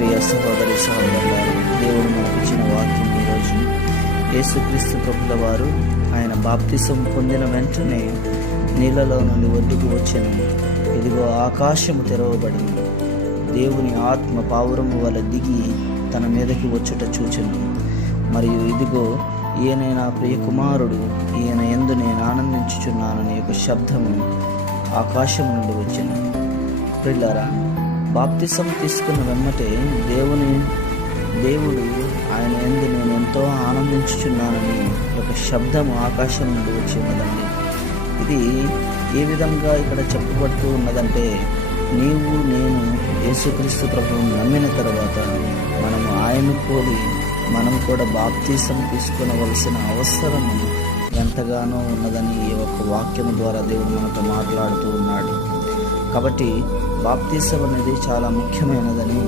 ప్రియ సహోదరి సహోదరులారు, దేవుడు మనకిచ్చిన వాక్యం ఈరోజు యేసుక్రీస్తు ప్రభుల వారు ఆయన బాప్తిసం పొందిన వెంటనే నీళ్ళలో నుండి ఒడ్డుకు వచ్చెను. ఇదిగో ఆకాశము తెరవబడింది, దేవుని ఆత్మ పావురము వలె దిగి తన మీదకి వచ్చుట చూచెను. మరియు ఇదిగో ఈయన నా ప్రియ కుమారుడు, ఈయన యందు నేను ఆనందించుచున్నానని ఒక శబ్దము ఆకాశము నుండి వచ్చెను. ప్రియులారా, బాప్తిసం తీసుకున్న వెమ్మటే దేవుడు ఆయన యందు నేను ఎంతో ఆనందించుచున్నానని ఒక శబ్దము ఆకాశం నుండి వచ్చి ఉన్నదండి. ఇది ఏ విధంగా ఇక్కడ చెప్పబడుతూ ఉన్నదంటే, నీవు నేను యేసుక్రీస్తు ప్రభువుని నమ్మిన తర్వాత మనము ఆయన పోలి మనం కూడా బాప్తిసం తీసుకునవలసిన అవసరం ఎంతగానో ఉన్నదని ఈ ఒక్క వాక్యం ద్వారా దేవుడు మనతో మాట్లాడుతూ ఉన్నాడు. కాబట్టి బాప్తిసం అనేది చాలా ముఖ్యమైనదని